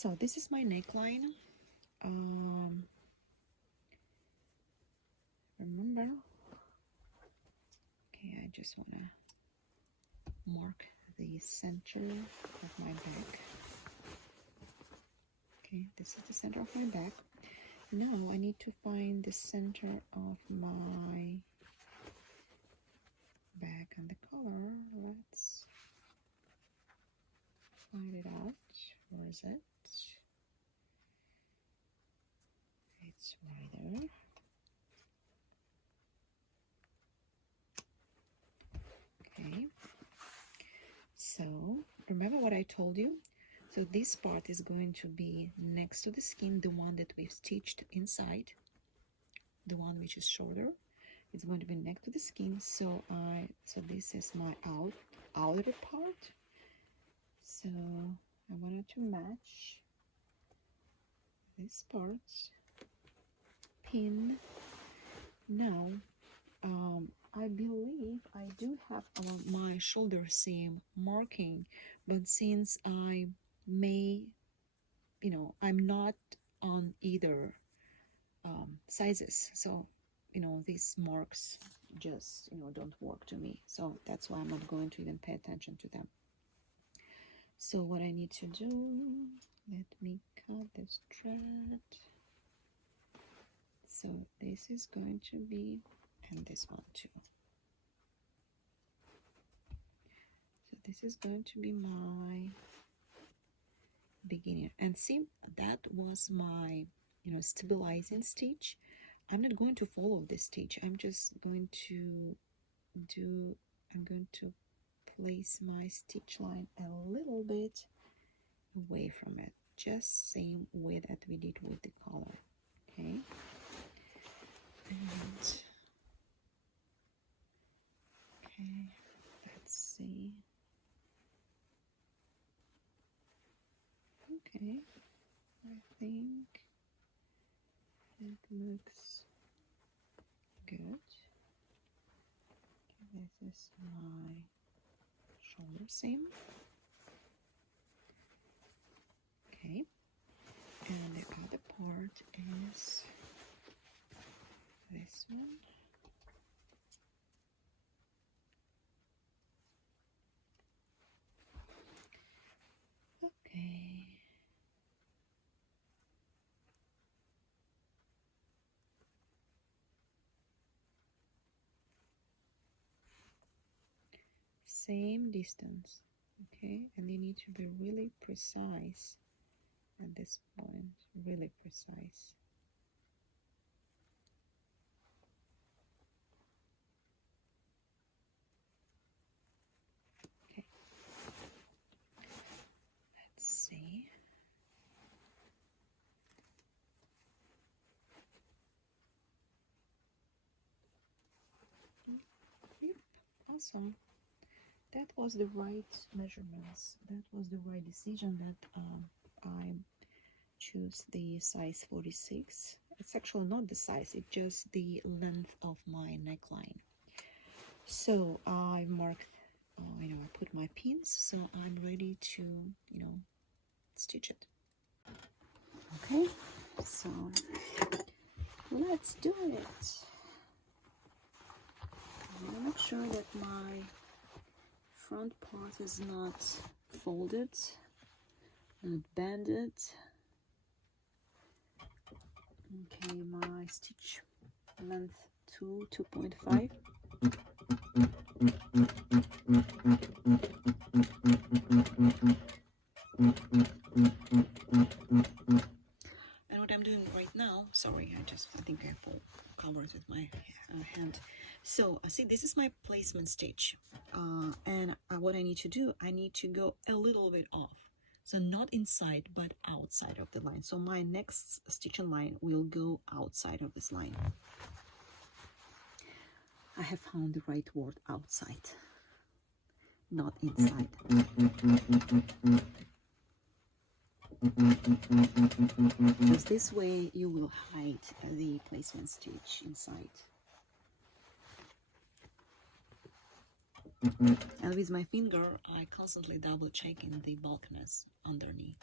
So this is my neckline. Remember, okay, I just want to mark the center of my back. Okay, this is the center of my back. Now I need to find the center of my back and the color. Let's find it out. Where is it? It's right there. Okay, so remember what I told you? So this part is going to be next to the skin, the one that we've stitched inside, the one which is shorter. It's going to be next to the skin. So this is my outer part. So I wanted to match this part, pin. Now I believe I do have my shoulder seam marking, but since I may, I'm not on either sizes, so these marks just don't work to me, so that's why I'm not going to even pay attention to them. So what I need to do, let me cut this thread. So this is going to be, and this one too. So this is going to be my beginning, and see, that was my stabilizing stitch. I'm not going to follow this stitch. I'm just going to place my stitch line a little bit away from it, just same way that we did with the collar. Okay, and okay, let's see. Okay, I think it looks good. This is my shoulder seam. Okay, and the other part is this one. Okay. Same distance, okay, and you need to be really precise at this point, really precise. Okay, let's see. Yep, awesome. That was the right measurements. That was the right decision that I choose the size 46. It's actually not the size, it's just the length of my neckline. So I marked, I put my pins, so I'm ready to, stitch it. Okay, so let's do it. I want to make sure that my front part is not folded, not banded. Okay, my stitch length 2.5. And what I'm doing right now, sorry, I think I pulled colors with my hand. So see, this is my placement stitch, and what I need to do, I need to go a little bit off, so not inside but outside of the line. So my next stitching line will go outside of this line. I have found the right word, outside, not inside. Because this way you will hide the placement stitch inside. And with my finger, I constantly double checking the bulkiness underneath.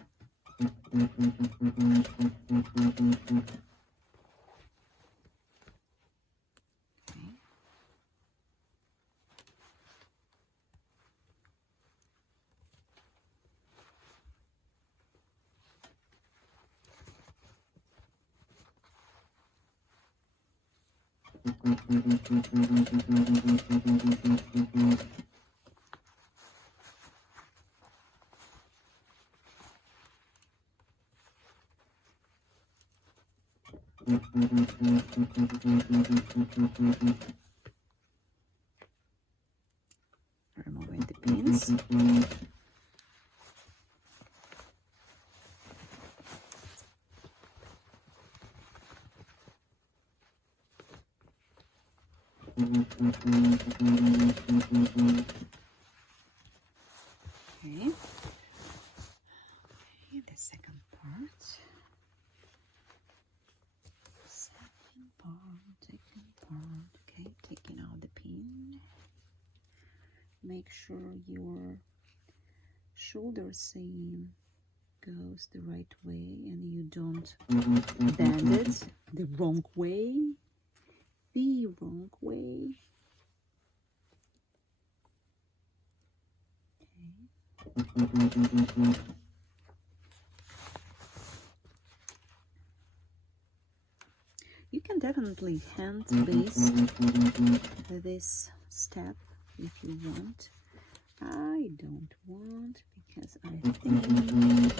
Removing the pins. Okay. The second part. Second part. Okay, taking out the pin. Make sure your shoulder seam goes the right way and you don't bend it the wrong way. The wrong way. Okay. You can definitely hand base this step if you want. I don't want because I think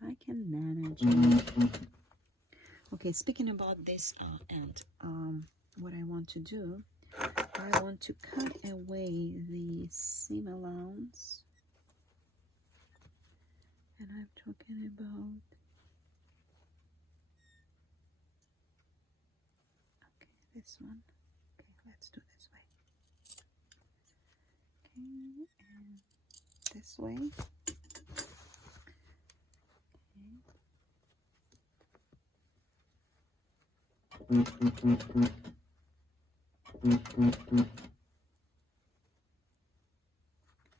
I can manage it. Okay, speaking about this end, what I want to do, I want to cut away the seam allowance. And I'm talking about, okay, this one. Okay, let's do this way. Okay, and this way. Okay.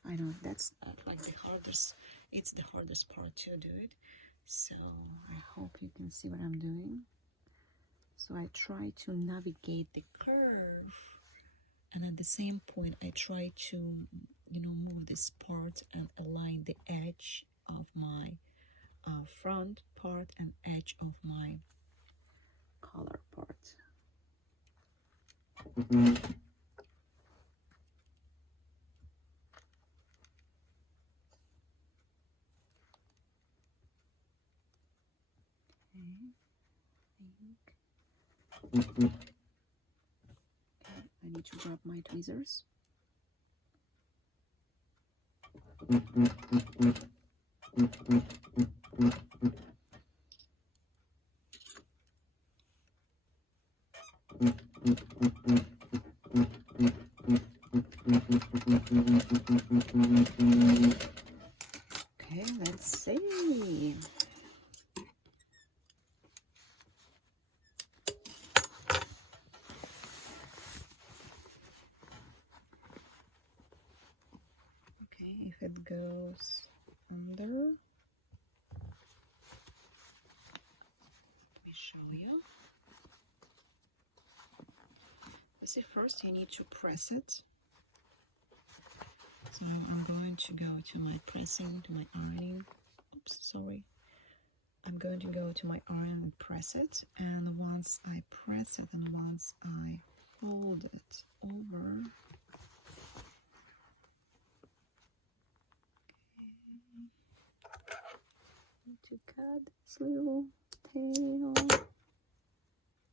I know that's like the hardest, it's the hardest part to do it, so I hope you can see what I'm doing. So I try to navigate the curve, and at the same point I try to, you know, move this part and align the edge of my front part and edge of my collar part. Okay. Okay, I need to grab my tweezers. Okay, let's see. Okay, if it goes under, let me show you. You see, first you need to press it. So I'm going to go to my pressing, to my ironing. Oops, sorry. I'm going to go to my iron and press it. And once I press it and once I fold it over, to cut this little tail.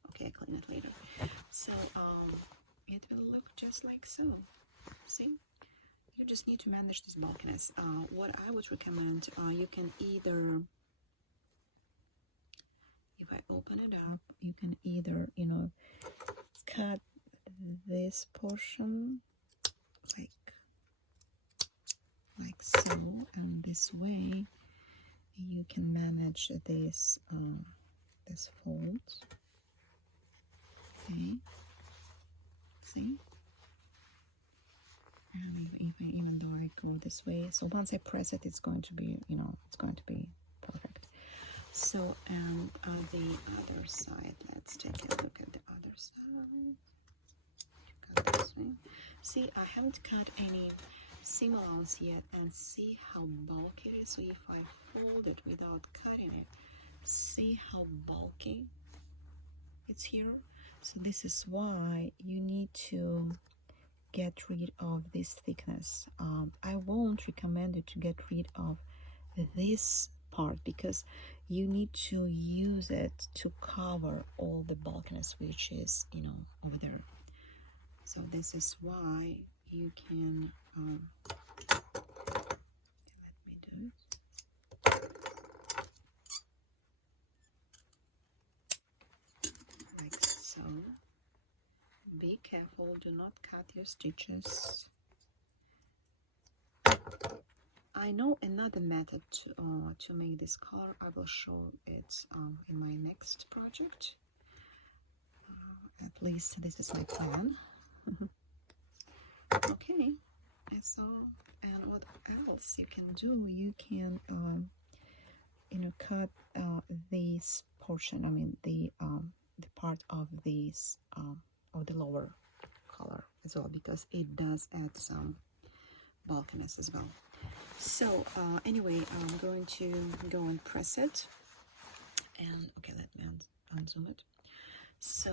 Okay, I clean it later. So it will look just like so. See, you just need to manage this bulkiness. What I would recommend, you can either, if I open it up, you can either, you know, cut this portion like so, and this way you can manage this this fold. Okay, see, and even though I go this way, so once I press it, it's going to be, you know, it's going to be perfect. So, and the other side, let's take a look at the other side. Cut this way. See, I haven't cut any seam allowance yet, and see how bulky it is. So if I fold it without cutting it, see how bulky it's here. So this is why you need to get rid of this thickness. I won't recommend you to get rid of this part because you need to use it to cover all the bulkiness which is, you know, over there. So this is why you can let me do it like so. Be careful, do not cut your stitches. I know another method to make this color. I will show it in my next project. At least this is my plan. Okay, so, and what else you can do? You can, you know, cut this portion. I mean, the part of this of the lower color as well, because it does add some bulkiness as well. So anyway, I'm going to go and press it, and okay, let me unzoom it. So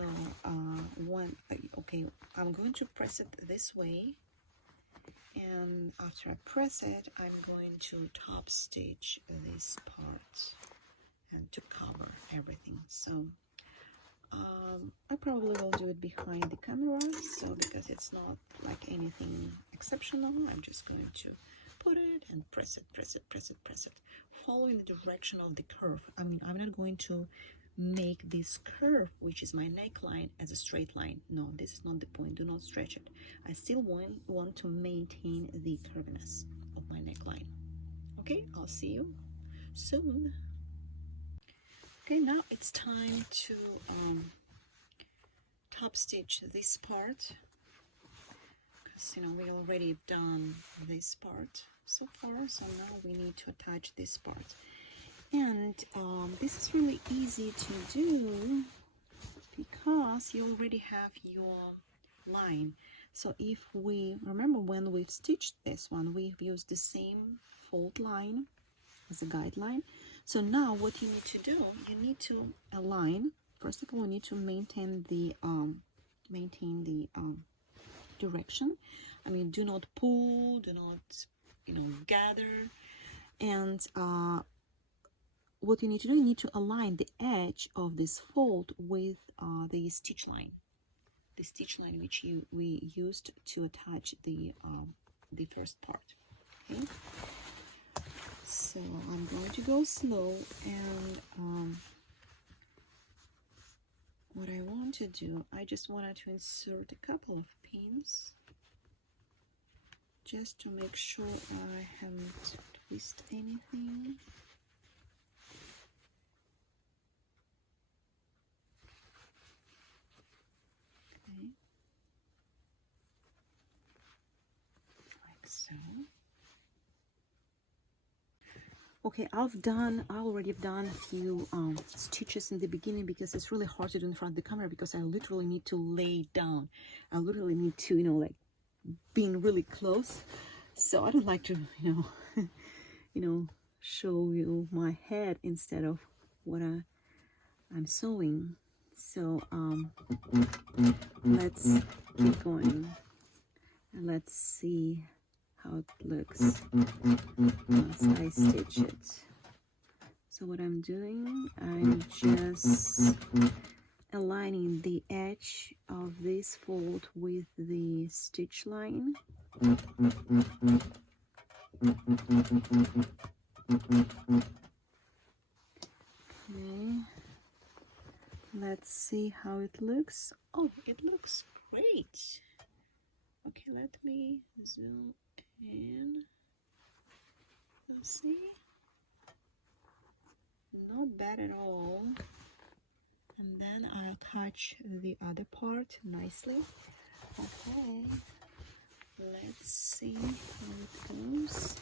okay, I'm going to press it this way, and after I press it, I'm going to top stitch this part and to cover everything. So I probably will do it behind the camera, so because it's not like anything exceptional, I'm just going to put it and press it, press it, press it, press it, following the direction of the curve. I mean, I'm not going to make this curve, which is my neckline, as a straight line. No, this is not the point. Do not stretch it. I still want to maintain the curviness of my neckline. Okay, I'll see you soon. Okay, now it's time to top stitch this part, because you know we already done this part so far, so now we need to attach this part. And this is really easy to do because you already have your line. So if we remember, when we've stitched this one, we've used the same fold line as a guideline. So now what you need to do, you need to align. First of all, you need to maintain the direction. I mean, do not pull, do not, you know, gather. And what you need to do, you need to align the edge of this fold with the stitch line which we used to attach the first part. Okay, so I'm going to go slow, and what I want to do, I just wanted to insert a couple of pins just to make sure I haven't twisted anything. Okay, like so. Okay, I already done a few stitches in the beginning, because it's really hard to do in front of the camera, because I literally need to lay down. I literally need to, you know, like being really close. So I don't like to, you know, show you my head instead of what I'm sewing. So let's keep going and let's see how it looks once I stitch it. So what I'm doing, I'm just aligning the edge of this fold with the stitch line. Okay, let's see how it looks. Oh, it looks great. Okay, let me zoom in. Let's see. Not bad at all. And then I'll attach the other part nicely. Okay, let's see how it goes.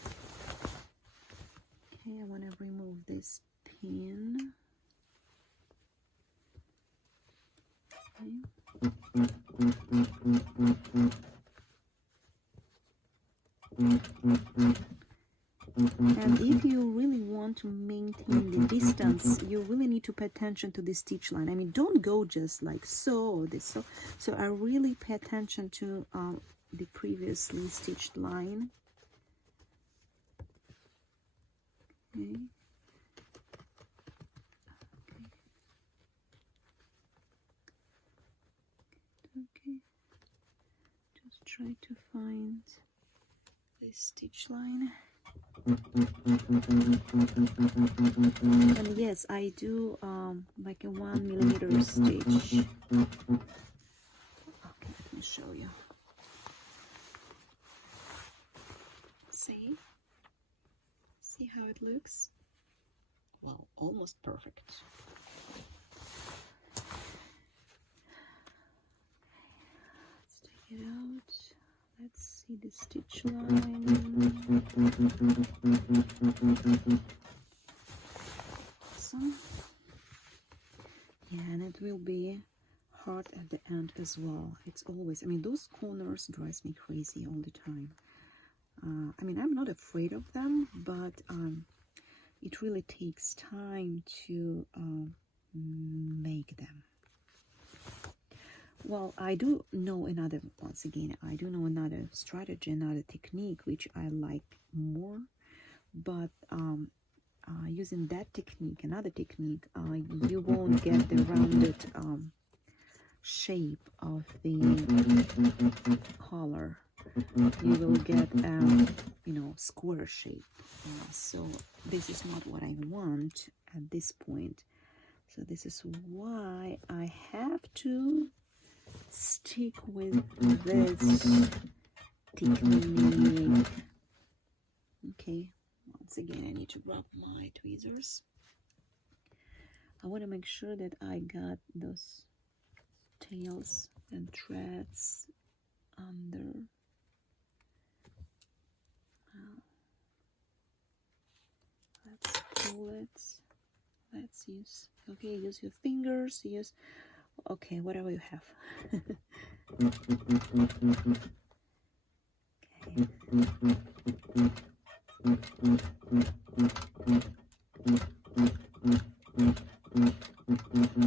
Okay, I want to remove this pin. And if you really want to maintain the distance, you really need to pay attention to the stitch line. I mean, don't go just like so, this so. So I really pay attention to the previously stitched line. Okay. Okay. Just try to find this stitch line. And yes, I do like a 1mm stitch. Okay, let me show you. See how it looks? Well, almost perfect. Let's take it out. Let's see the stitch line. So, yeah, and it will be hard at the end as well. It's always, I mean, those corners drives me crazy all the time. I mean, I'm not afraid of them, but it really takes time to make them. Well, I do know another, once again, I do know another strategy, another technique, which I like more, but using that technique, another technique, you won't get the rounded shape of the collar. You will get you know, square shape. So this is not what I want at this point. So this is why I have to stick with this technique. Okay, once again I need to grab my tweezers. I want to make sure that I got those tails and threads under. Let's pull it. Let's use, okay, use your fingers, use, okay, whatever you have. Okay.